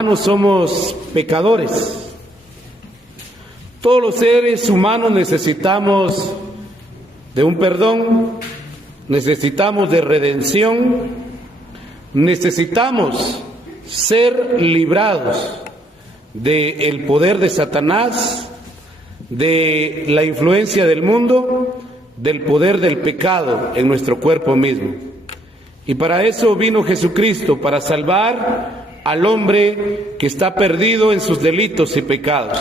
Somos pecadores. Todos los seres humanos necesitamos de un perdón, necesitamos de redención, necesitamos ser librados del poder de Satanás, de la influencia del mundo, del poder del pecado en nuestro cuerpo mismo. Y para eso vino Jesucristo, para salvar al hombre que está perdido en sus delitos y pecados.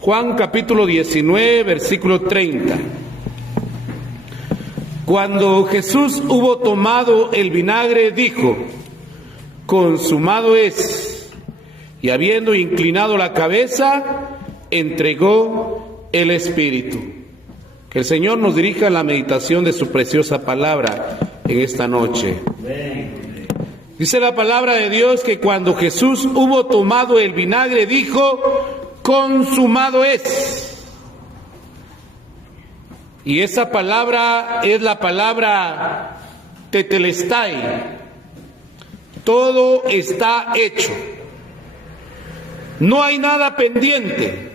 Juan capítulo 19, versículo 30. Cuando Jesús hubo tomado el vinagre, dijo: consumado es. Y habiendo inclinado la cabeza, entregó el Espíritu. Que el Señor nos dirija a la meditación de su preciosa palabra en esta noche. Dice la palabra de Dios que cuando Jesús hubo tomado el vinagre, dijo: consumado es. Y esa palabra es la palabra tetelestai. Todo está hecho. No hay nada pendiente.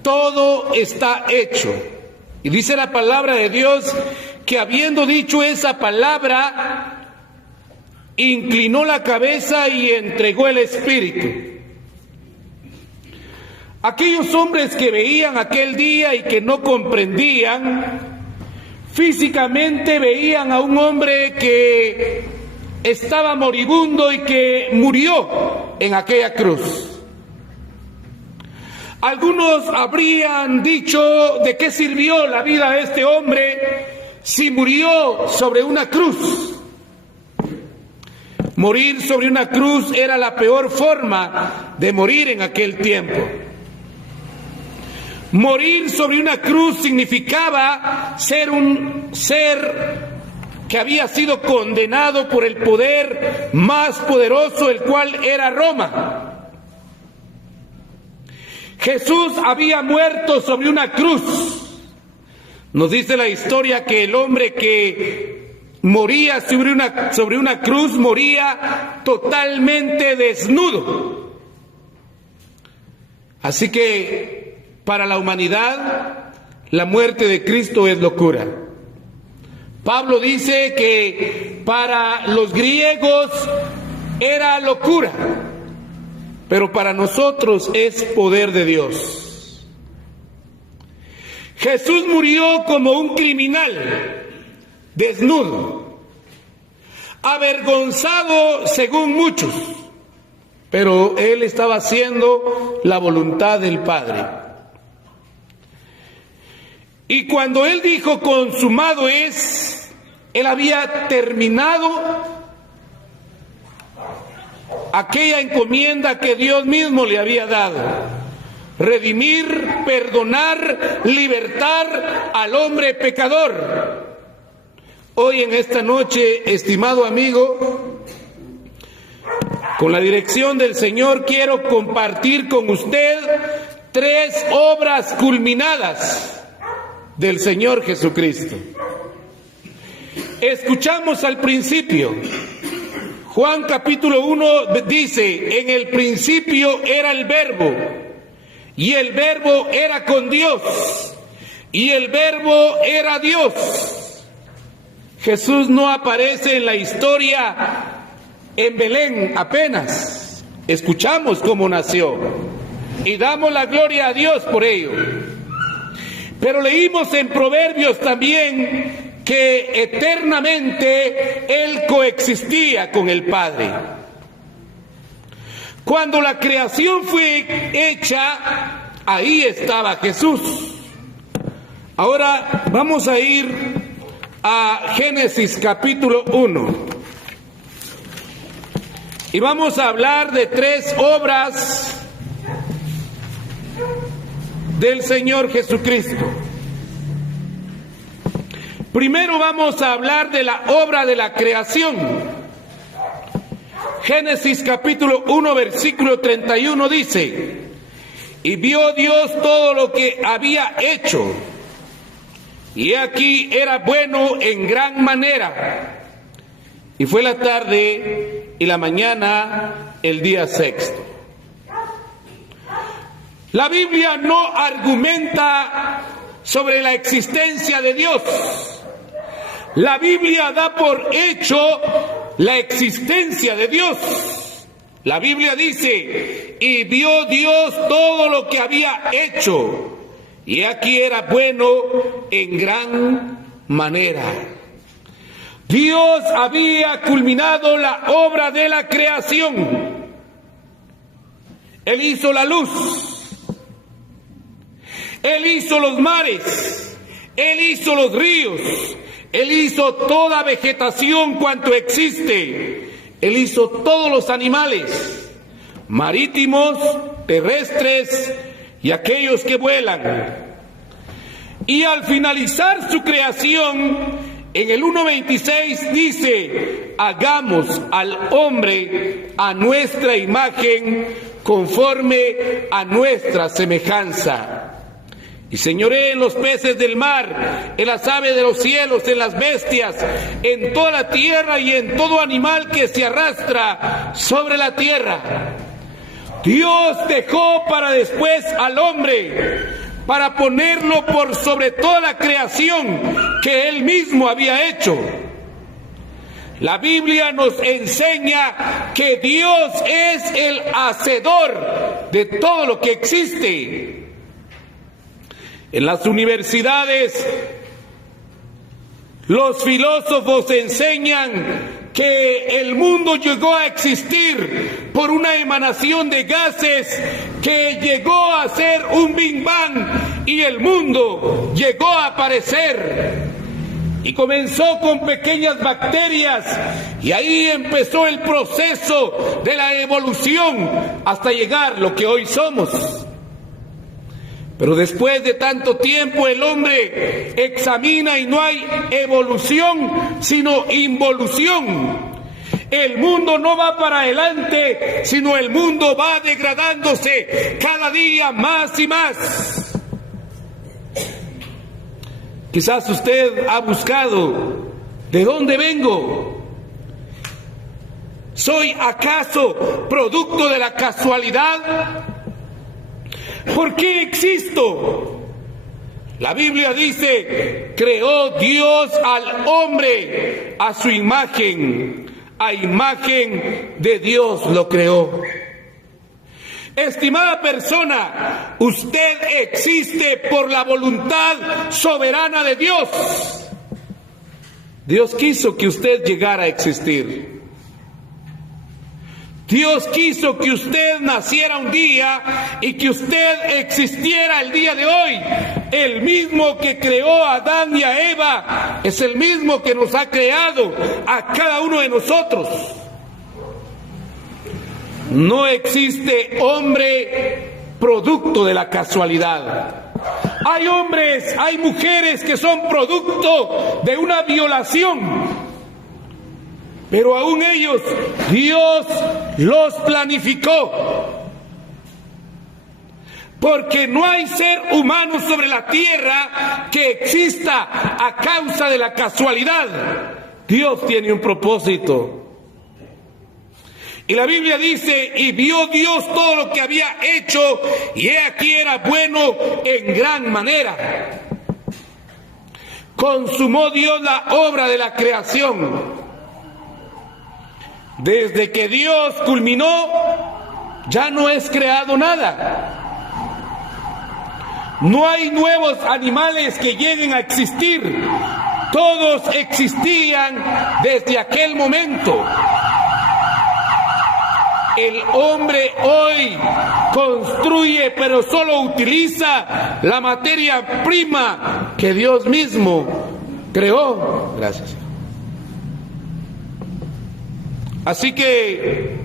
Todo está hecho. Y dice la palabra de Dios que habiendo dicho esa palabra, inclinó la cabeza y entregó el Espíritu. Aquellos hombres que veían aquel día y que no comprendían, físicamente veían a un hombre que estaba moribundo y que murió en aquella cruz. Algunos habrían dicho: ¿de qué sirvió la vida de este hombre si murió sobre una cruz? Morir sobre una cruz era la peor forma de morir en aquel tiempo. Morir sobre una cruz significaba ser un ser que había sido condenado por el poder más poderoso, el cual era Roma. Jesús había muerto sobre una cruz. Nos dice la historia que el hombre que moría sobre una cruz moría totalmente desnudo. Así que para la humanidad la muerte de Cristo es locura. Pablo dice que para los griegos era locura, pero para nosotros es poder de Dios. Jesús murió como un criminal, desnudo, avergonzado según muchos, pero él estaba haciendo la voluntad del Padre. Y cuando él dijo consumado es, él había terminado aquella encomienda que Dios mismo le había dado: redimir, perdonar, libertar al hombre pecador. Hoy en esta noche, estimado amigo, con la dirección del Señor, quiero compartir con usted 3 obras culminadas del Señor Jesucristo. Escuchamos al principio. Juan capítulo 1 dice: en el principio era el Verbo, y el Verbo era con Dios, y el Verbo era Dios. Jesús no aparece en la historia en Belén apenas. Escuchamos cómo nació y damos la gloria a Dios por ello. Pero leímos en Proverbios también que eternamente Él coexistía con el Padre. Cuando la creación fue hecha, ahí estaba Jesús. Ahora vamos a ir a Génesis capítulo 1. Y vamos a hablar de 3 obras del Señor Jesucristo. Primero vamos a hablar de la obra de la creación. Génesis capítulo 1 versículo 31 dice: y vio Dios todo lo que había hecho, y aquí era bueno en gran manera. Y fue la tarde y la mañana el día sexto. La Biblia no argumenta sobre la existencia de Dios. La Biblia da por hecho la existencia de Dios. La Biblia dice, y vio Dios todo lo que había hecho, y aquí era bueno en gran manera. Dios había culminado la obra de la creación. Él hizo la luz. Él hizo los mares. Él hizo los ríos. Él hizo toda vegetación cuanto existe. Él hizo todos los animales, marítimos, terrestres y aquellos que vuelan. Y al finalizar su creación, en el 1:26 dice, hagamos al hombre a nuestra imagen, conforme a nuestra semejanza. Y señoré en los peces del mar, en las aves de los cielos, en las bestias, en toda la tierra y en todo animal que se arrastra sobre la tierra. Dios dejó para después al hombre, para ponerlo por sobre toda la creación que Él mismo había hecho. La Biblia nos enseña que Dios es el hacedor de todo lo que existe. En las universidades, los filósofos enseñan que el mundo llegó a existir por una emanación de gases que llegó a ser un Big Bang y el mundo llegó a aparecer. Y comenzó con pequeñas bacterias y ahí empezó el proceso de la evolución hasta llegar a lo que hoy somos. Pero después de tanto tiempo el hombre examina y no hay evolución, sino involución. El mundo no va para adelante, sino el mundo va degradándose cada día más y más. Quizás usted ha buscado, ¿de dónde vengo? ¿Soy acaso producto de la casualidad? ¿Por qué existo? La Biblia dice, creó Dios al hombre a su imagen, a imagen de Dios lo creó. Estimada persona, usted existe por la voluntad soberana de Dios. Dios quiso que usted llegara a existir. Dios quiso que usted naciera un día y que usted existiera el día de hoy. El mismo que creó a Adán y a Eva es el mismo que nos ha creado a cada uno de nosotros. No existe hombre producto de la casualidad. Hay hombres, hay mujeres que son producto de una violación. Pero aún ellos, Dios los planificó. Porque no hay ser humano sobre la tierra que exista a causa de la casualidad. Dios tiene un propósito. Y la Biblia dice, y vio Dios todo lo que había hecho, y he aquí era bueno en gran manera. Consumó Dios la obra de la creación. Desde que Dios culminó, ya no es creado nada. No hay nuevos animales que lleguen a existir. Todos existían desde aquel momento. El hombre hoy construye, pero solo utiliza la materia prima que Dios mismo creó. Gracias. Así que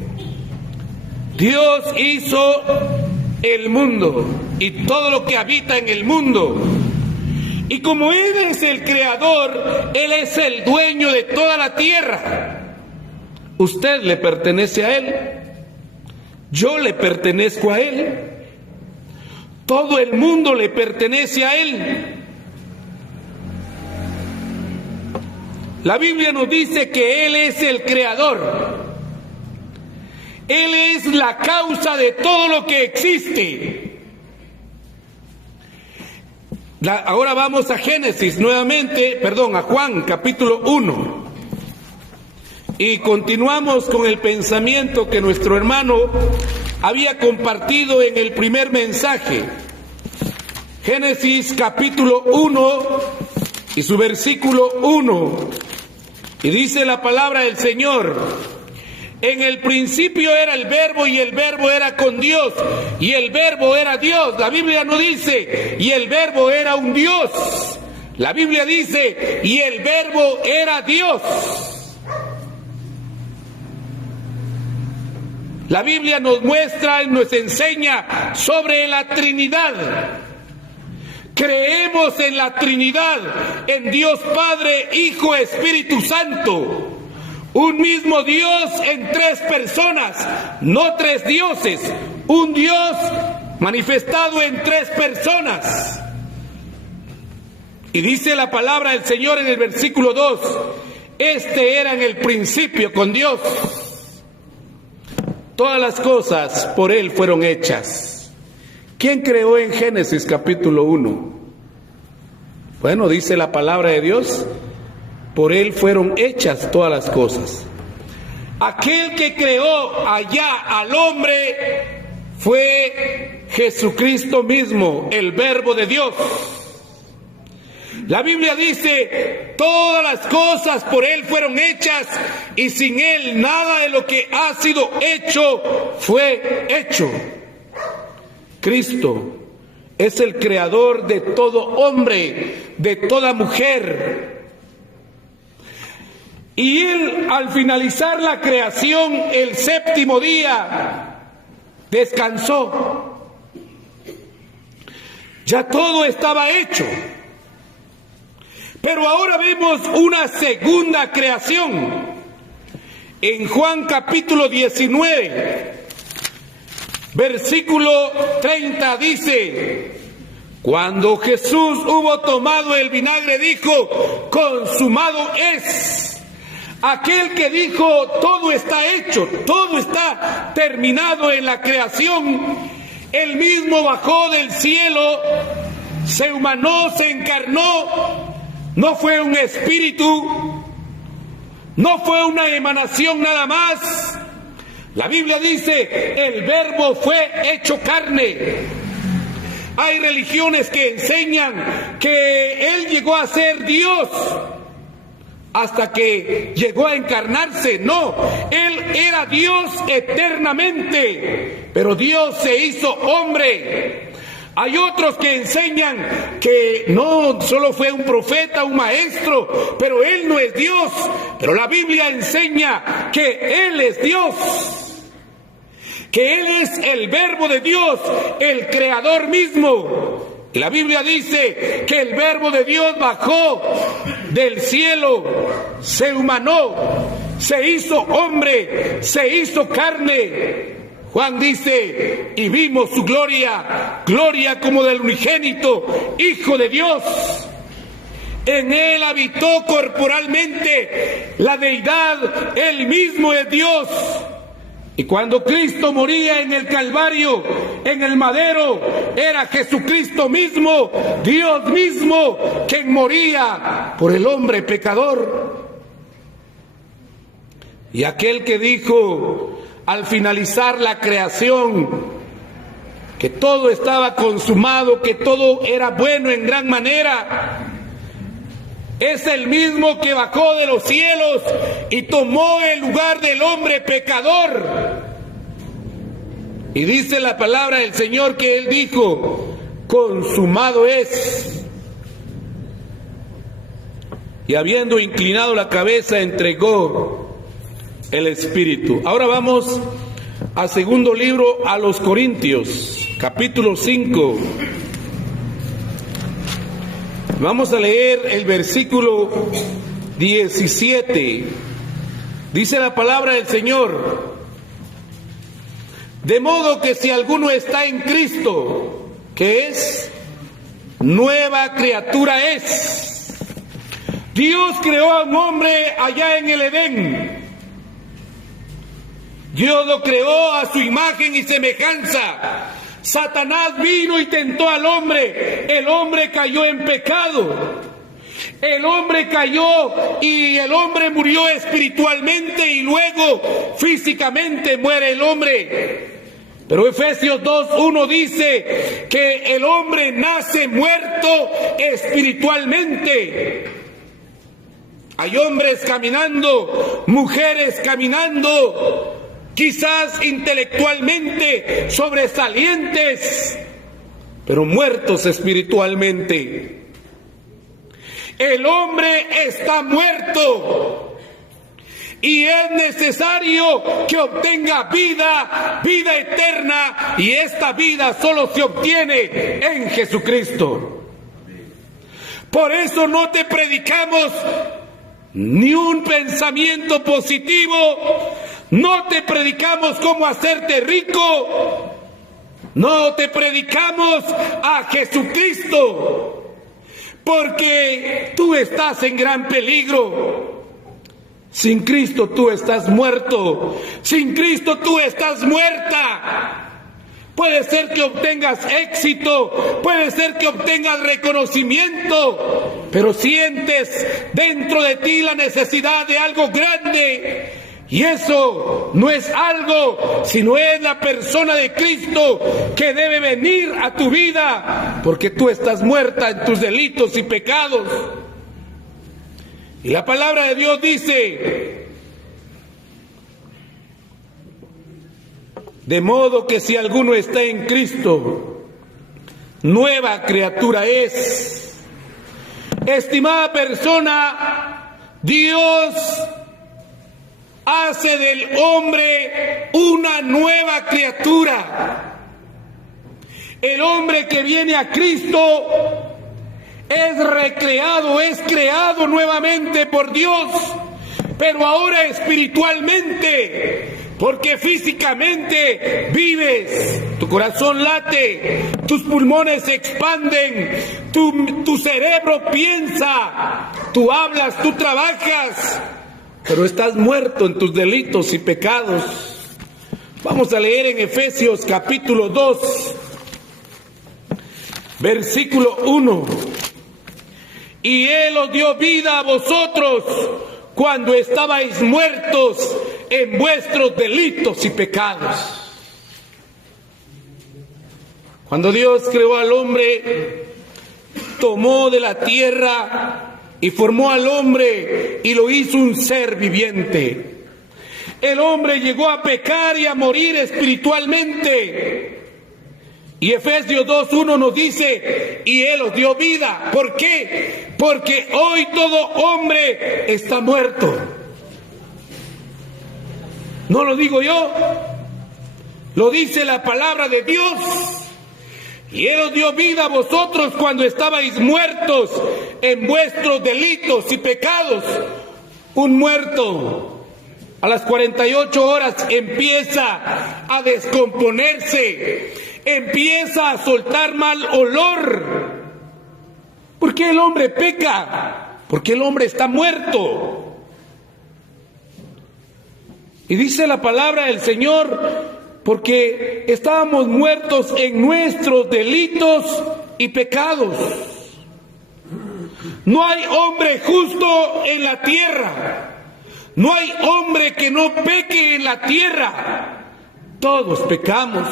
Dios hizo el mundo y todo lo que habita en el mundo. Y como Él es el creador, Él es el dueño de toda la tierra. Usted le pertenece a Él. Yo le pertenezco a Él. Todo el mundo le pertenece a Él. La Biblia nos dice que Él es el creador. Él es la causa de todo lo que existe. Ahora vamos a Génesis nuevamente, a Juan capítulo 1. Y continuamos con el pensamiento que nuestro hermano había compartido en el primer mensaje. Génesis capítulo 1 y su versículo 1. Y dice la palabra del Señor: en el principio era el Verbo, y el Verbo era con Dios, y el Verbo era Dios. La Biblia no dice, y el Verbo era un Dios. La Biblia dice, y el Verbo era Dios. La Biblia nos muestra y nos enseña sobre la Trinidad. Creemos en la Trinidad, en Dios Padre, Hijo, Espíritu Santo. Un mismo Dios en tres personas, no tres dioses. Un Dios manifestado en tres personas. Y dice la palabra del Señor en el versículo 2: este era en el principio con Dios. Todas las cosas por Él fueron hechas. ¿Quién creó en Génesis capítulo 1? Bueno, dice la palabra de Dios: por Él fueron hechas todas las cosas. Aquel que creó allá al hombre fue Jesucristo mismo, el Verbo de Dios. La Biblia dice: todas las cosas por Él fueron hechas, y sin Él nada de lo que ha sido hecho fue hecho. Cristo es el creador de todo hombre, de toda mujer. Y Él, al finalizar la creación, el séptimo día, descansó. Ya todo estaba hecho. Pero ahora vemos una segunda creación. En Juan capítulo 19, versículo 30 dice: cuando Jesús hubo tomado el vinagre, dijo: consumado es. Aquel que dijo: todo está hecho, todo está terminado en la creación, Él mismo bajó del cielo, se humanó, se encarnó. No fue un espíritu, no fue una emanación nada más. La Biblia dice: el Verbo fue hecho carne. Hay religiones que enseñan que Él llegó a ser Dios hasta que llegó a encarnarse. No, Él era Dios eternamente, pero Dios se hizo hombre. Hay otros que enseñan que no solo fue un profeta, un maestro, pero Él no es Dios. Pero la Biblia enseña que Él es Dios, que Él es el Verbo de Dios, el Creador mismo. Y la Biblia dice que el Verbo de Dios bajó del cielo, se humanó, se hizo hombre, se hizo carne. Juan dice: y vimos su gloria, gloria como del unigénito Hijo de Dios. En Él habitó corporalmente la deidad, Él mismo es Dios. Y cuando Cristo moría en el Calvario, en el madero, era Jesucristo mismo, Dios mismo, quien moría por el hombre pecador. Y aquel que dijo al finalizar la creación que todo estaba consumado, que todo era bueno en gran manera, es el mismo que bajó de los cielos y tomó el lugar del hombre pecador. Y dice la palabra del Señor que Él dijo: consumado es. Y habiendo inclinado la cabeza, entregó el Espíritu. Ahora vamos al segundo libro a los Corintios, capítulo 5. Vamos a leer el versículo 17. Dice la palabra del Señor: de modo que si alguno está en Cristo, ¿qué es? Nueva criatura es. Dios creó a un hombre allá en el Edén. Dios lo creó a su imagen y semejanza. Satanás vino y tentó al hombre. El hombre cayó en pecado. El hombre cayó y el hombre murió espiritualmente y luego físicamente muere el hombre. Pero Efesios 2:1 dice que el hombre nace muerto espiritualmente. Hay hombres caminando, mujeres caminando, quizás intelectualmente sobresalientes, pero muertos espiritualmente. El hombre está muerto y es necesario que obtenga vida eterna, y esta vida solo se obtiene en Jesucristo. Por eso no te predicamos ni un pensamiento positivo, no te predicamos cómo hacerte rico, no te predicamos a Jesucristo, porque tú estás en gran peligro. Sin Cristo tú estás muerto, sin Cristo tú estás muerta. Puede ser que obtengas éxito, puede ser que obtengas reconocimiento, pero sientes dentro de ti la necesidad de algo grande. Y eso no es algo, sino es la persona de Cristo que debe venir a tu vida, porque tú estás muerta en tus delitos y pecados. Y la palabra de Dios dice: de modo que si alguno está en Cristo, nueva criatura es. Estimada persona, Dios hace del hombre una nueva criatura. El hombre que viene a Cristo es recreado, es creado nuevamente por Dios, pero ahora espiritualmente, porque físicamente vives, tu corazón late, tus pulmones se expanden, tu cerebro piensa, tú hablas, tú trabajas, pero estás muerto en tus delitos y pecados. Vamos a leer en Efesios capítulo 2, versículo 1. Y Él os dio vida a vosotros cuando estabais muertos en vuestros delitos y pecados. Cuando Dios creó al hombre, tomó de la tierra y formó al hombre y lo hizo un ser viviente. El hombre llegó a pecar y a morir espiritualmente. Y Efesios 2:1 nos dice: y Él os dio vida. ¿Por qué? Porque hoy todo hombre está muerto. No lo digo yo, lo dice la palabra de Dios. Y Él os dio vida a vosotros cuando estabais muertos en vuestros delitos y pecados. Un muerto a las 48 horas empieza a descomponerse, empieza a soltar mal olor. ¿Por qué el hombre peca? Porque el hombre está muerto. Y dice la palabra del Señor: porque estábamos muertos en nuestros delitos y pecados. No hay hombre justo en la tierra. No hay hombre que no peque en la tierra. Todos pecamos.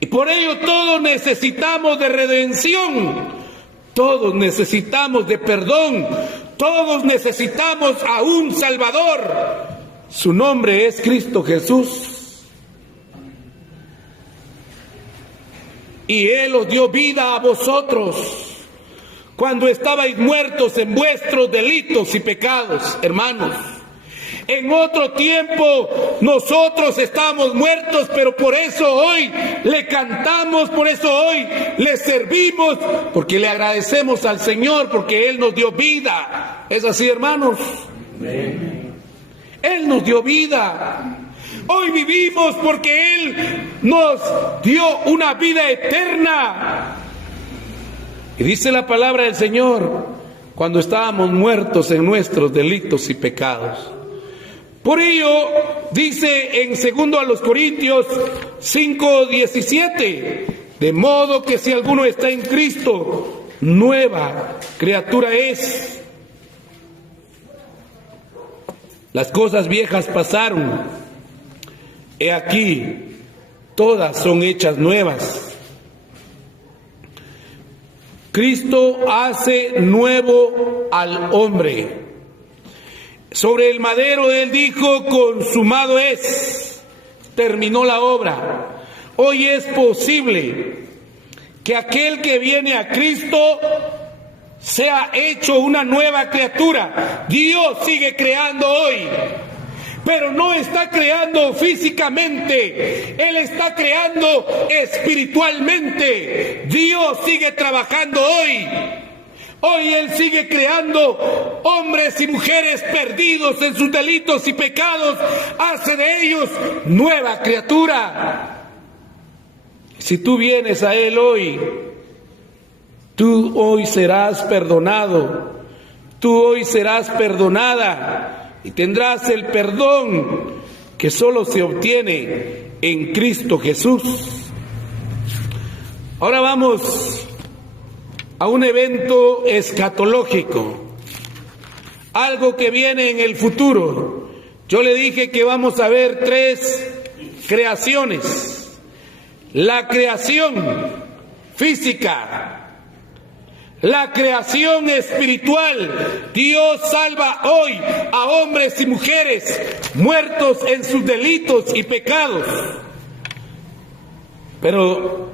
Y por ello todos necesitamos de redención. Todos necesitamos de perdón. Todos necesitamos a un Salvador. Su nombre es Cristo Jesús. Y Él os dio vida a vosotros cuando estabais muertos en vuestros delitos y pecados, hermanos. En otro tiempo nosotros estábamos muertos, pero por eso hoy le cantamos, por eso hoy le servimos, porque le agradecemos al Señor, porque Él nos dio vida. ¿Es así, hermanos? Amén. Él nos dio vida. Hoy vivimos porque Él nos dio una vida eterna. Y dice la palabra del Señor: cuando estábamos muertos en nuestros delitos y pecados. Por ello, dice en 2 Corintios 5:17, de modo que si alguno está en Cristo, nueva criatura es. Las cosas viejas pasaron, he aquí, todas son hechas nuevas. Cristo hace nuevo al hombre. Sobre el madero Él dijo, consumado es, terminó la obra. Hoy es posible que aquel que viene a Cristo sea hecho una nueva criatura. Dios sigue creando hoy, pero no está creando físicamente, Él está creando espiritualmente. Dios sigue trabajando hoy. Hoy Él sigue creando hombres y mujeres perdidos en sus delitos y pecados. Hace de ellos nueva criatura. Si tú vienes a Él hoy, tú hoy serás perdonado. Tú hoy serás perdonada y tendrás el perdón que solo se obtiene en Cristo Jesús. Ahora vamos a un evento escatológico, algo que viene en el futuro. Yo le dije que vamos a ver 3 creaciones: la creación física, la creación espiritual. Dios salva hoy a hombres y mujeres muertos en sus delitos y pecados. Pero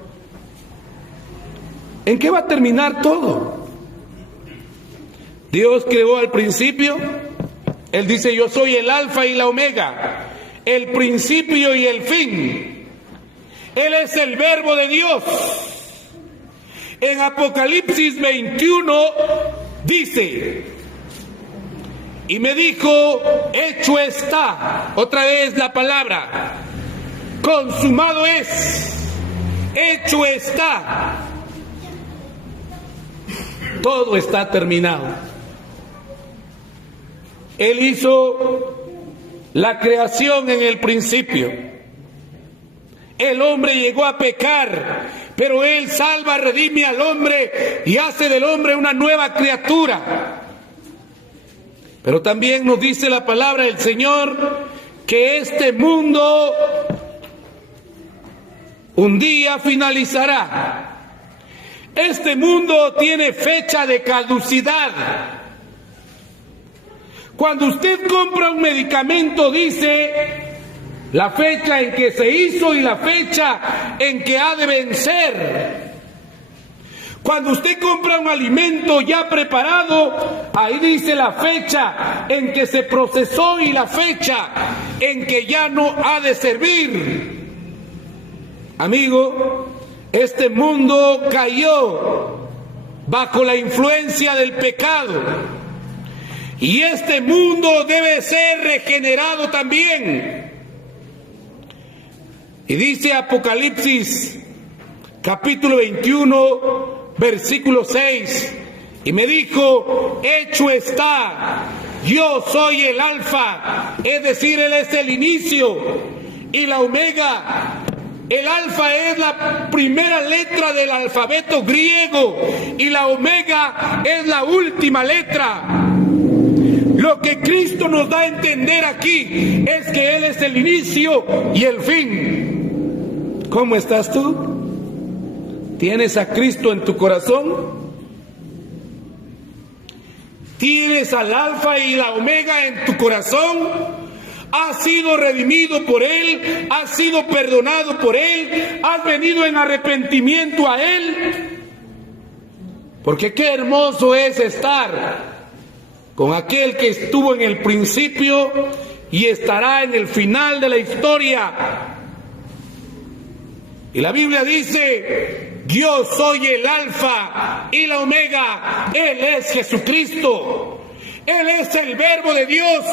¿en qué va a terminar todo? Dios creó al principio. Él dice, yo soy el alfa y la omega, el principio y el fin. Él es el verbo de Dios. En Apocalipsis 21 dice, y me dijo, hecho está. Otra vez la palabra, consumado es, hecho está. Todo está terminado. Él hizo la creación en el principio. El hombre llegó a pecar, pero Él salva, redime al hombre y hace del hombre una nueva criatura. Pero también nos dice la palabra del Señor que este mundo un día finalizará. Este mundo tiene fecha de caducidad. Cuando usted compra un medicamento, dice la fecha en que se hizo y la fecha en que ha de vencer. Cuando usted compra un alimento ya preparado, ahí dice la fecha en que se procesó y la fecha en que ya no ha de servir. Amigo, este mundo cayó bajo la influencia del pecado y este mundo debe ser regenerado también. Y dice Apocalipsis capítulo 21 versículo 6, y me dijo, hecho está, yo soy el alfa, es decir, Él es el inicio, y la omega. El alfa es la primera letra del alfabeto griego y la omega es la última letra. Lo que Cristo nos da a entender aquí es que Él es el inicio y el fin. ¿Cómo estás tú? ¿Tienes a Cristo en tu corazón? ¿Tienes al alfa y la omega en tu corazón? ¿Has sido redimido por Él? ¿Has sido perdonado por Él? ¿Has venido en arrepentimiento a Él? Porque qué hermoso es estar con aquel que estuvo en el principio y estará en el final de la historia. Y la Biblia dice, yo soy el alfa y la omega. Él es Jesucristo. Él es el verbo de Dios.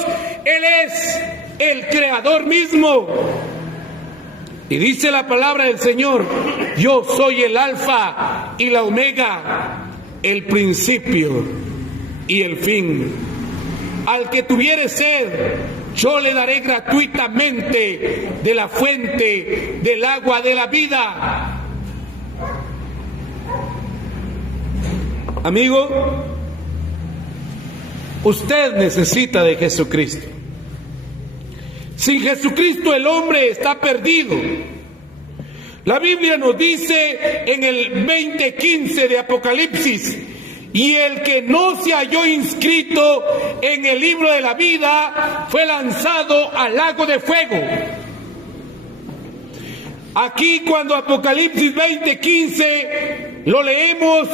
Él es el creador mismo. Y dice la palabra del Señor, yo soy el alfa y la omega, el principio y el fin. Al que tuviere sed, yo le daré gratuitamente de la fuente del agua de la vida. Amigo, usted necesita de Jesucristo. Sin Jesucristo el hombre está perdido. La Biblia nos dice en el 20:15 de Apocalipsis: y el que no se halló inscrito en el libro de la vida fue lanzado al lago de fuego. Aquí, cuando Apocalipsis 20:15 lo leemos,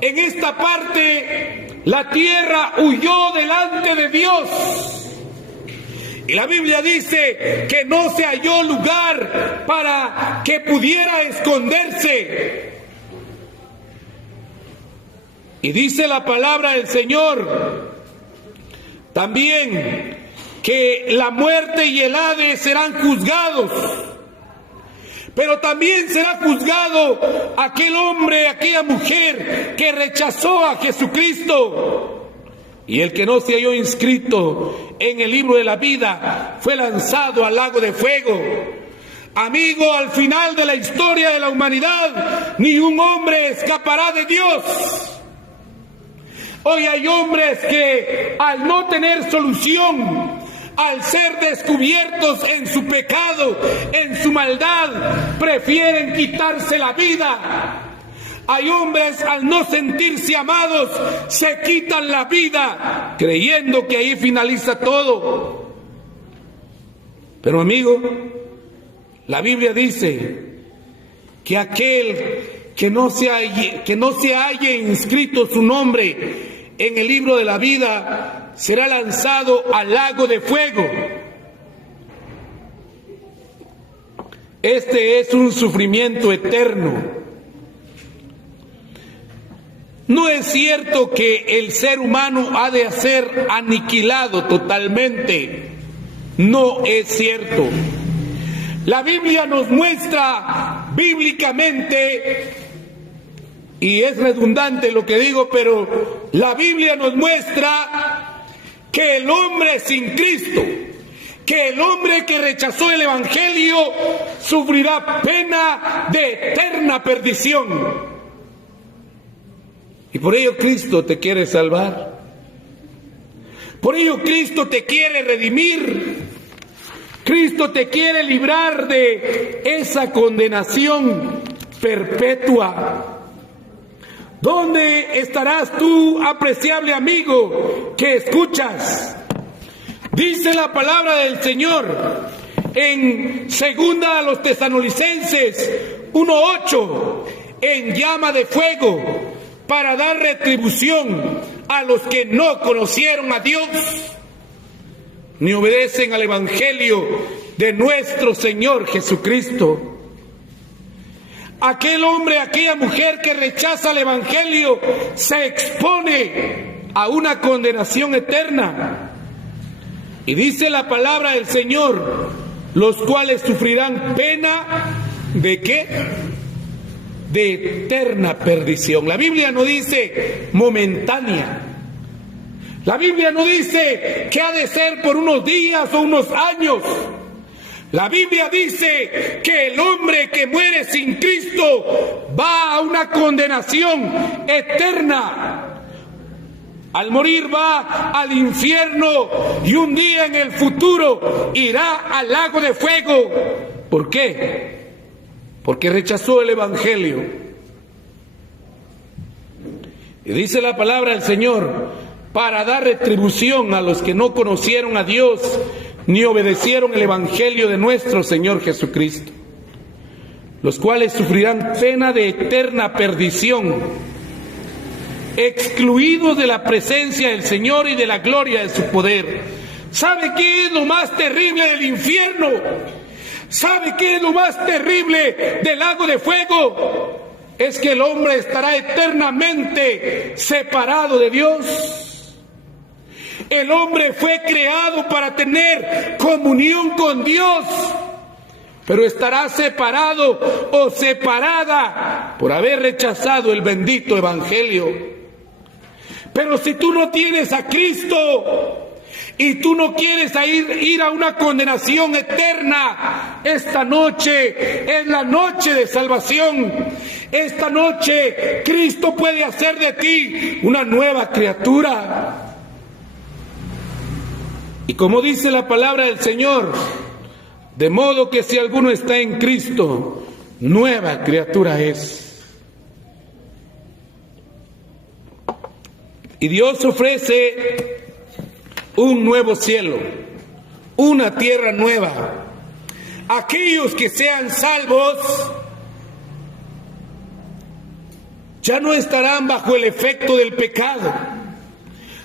en esta parte, la tierra huyó delante de Dios. Y la Biblia dice que no se halló lugar para que pudiera esconderse. Y dice la palabra del Señor también que la muerte y el Hades serán juzgados. Pero también será juzgado aquel hombre, aquella mujer que rechazó a Jesucristo. Y el que no se halló inscrito en el libro de la vida fue lanzado al lago de fuego. Amigo, al final de la historia de la humanidad, ni un hombre escapará de Dios. Hoy hay hombres que, al no tener solución, al ser descubiertos en su pecado, en su maldad, prefieren quitarse la vida. Hay hombres, al no sentirse amados, se quitan la vida, creyendo que ahí finaliza todo. Pero amigo, la Biblia dice que aquel que no se halle inscrito su nombre en el libro de la vida será lanzado al lago de fuego. Este es un sufrimiento eterno. No es cierto que el ser humano ha de ser aniquilado totalmente. No es cierto. La Biblia nos muestra bíblicamente, y es redundante lo que digo, pero la Biblia nos muestra que el hombre sin Cristo, que el hombre que rechazó el Evangelio, sufrirá pena de eterna perdición. Y por ello Cristo te quiere salvar. Por ello Cristo te quiere redimir. Cristo te quiere librar de esa condenación perpetua. ¿Dónde estarás tú, apreciable amigo, que escuchas? Dice la palabra del Señor en 2 Tesalonicenses 1:8, en llama de fuego, para dar retribución a los que no conocieron a Dios, ni obedecen al Evangelio de nuestro Señor Jesucristo. Aquel hombre, aquella mujer que rechaza el Evangelio se expone a una condenación eterna. Y dice la palabra del Señor, los cuales sufrirán pena ¿de qué? De eterna perdición. La Biblia no dice momentánea. La Biblia no dice que ha de ser por unos días o unos años. La Biblia dice que el hombre que muere sin Cristo va a una condenación eterna. Al morir va al infierno y un día en el futuro irá al lago de fuego. ¿Por qué? Porque rechazó el Evangelio. Y dice la palabra del Señor, para dar retribución a los que no conocieron a Dios ni obedecieron el Evangelio de nuestro Señor Jesucristo, los cuales sufrirán pena de eterna perdición, excluidos de la presencia del Señor y de la gloria de su poder. ¿Sabe qué es lo más terrible del infierno? ¿Sabe qué es lo más terrible del lago de fuego? Es que el hombre estará eternamente separado de Dios. El hombre fue creado para tener comunión con Dios, pero estará separado o separada por haber rechazado el bendito Evangelio. Pero si tú no tienes a Cristo, y tú no quieres ir a una condenación eterna, esta noche es la noche de salvación. Esta noche Cristo puede hacer de ti una nueva criatura. Y como dice la palabra del Señor, de modo que si alguno está en Cristo, nueva criatura es. Y Dios ofrece un nuevo cielo, una tierra nueva. Aquellos que sean salvos ya no estarán bajo el efecto del pecado,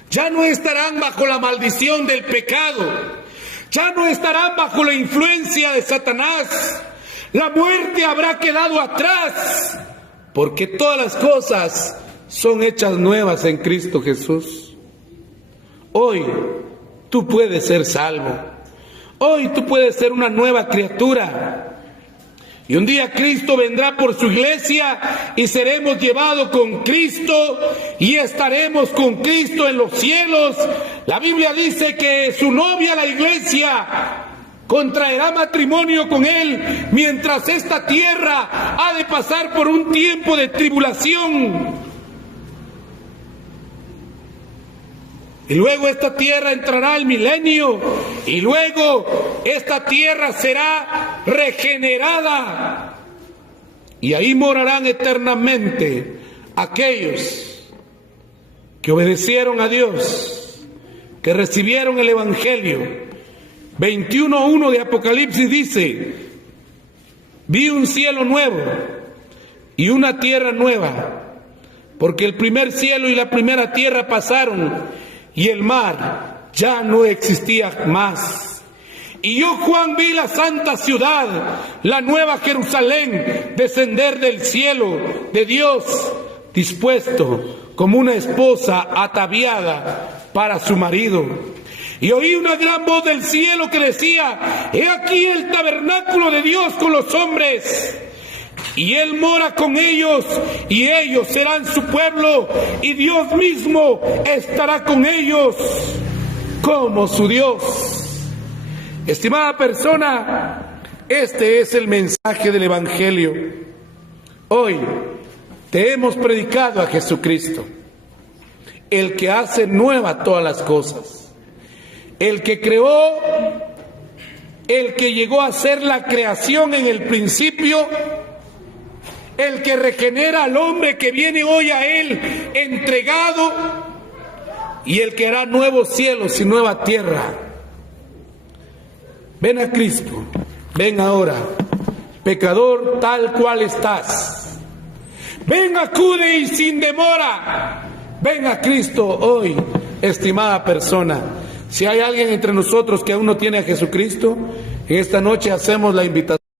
ya no estarán bajo la maldición del pecado, ya no estarán bajo la influencia de Satanás. La muerte habrá quedado atrás, porque todas las cosas son hechas nuevas en Cristo Jesús. Hoy tú puedes ser salvo. Hoy tú puedes ser una nueva criatura. Y un día Cristo vendrá por su iglesia y seremos llevados con Cristo y estaremos con Cristo en los cielos. La Biblia dice que su novia, la iglesia, contraerá matrimonio con él mientras esta tierra ha de pasar por un tiempo de tribulación. Y luego esta tierra entrará al milenio, y luego esta tierra será regenerada, y ahí morarán eternamente aquellos que obedecieron a Dios, que recibieron el Evangelio. 21:1 de Apocalipsis dice: vi un cielo nuevo y una tierra nueva, porque el primer cielo y la primera tierra pasaron, y el mar ya no existía más. Y yo, Juan, vi la santa ciudad, la nueva Jerusalén, descender del cielo de Dios, dispuesto como una esposa ataviada para su marido. Y oí una gran voz del cielo que decía: he aquí el tabernáculo de Dios con los hombres, y Él mora con ellos, y ellos serán su pueblo, y Dios mismo estará con ellos como su Dios. Estimada persona, este es el mensaje del Evangelio. Hoy te hemos predicado a Jesucristo, el que hace nueva todas las cosas, el que creó, el que llegó a ser la creación en el principio, el que regenera al hombre que viene hoy a Él entregado, y el que hará nuevos cielos y nueva tierra. Ven a Cristo, ven ahora, pecador tal cual estás. Ven, acude y sin demora. Ven a Cristo hoy, estimada persona. Si hay alguien entre nosotros que aún no tiene a Jesucristo, en esta noche hacemos la invitación.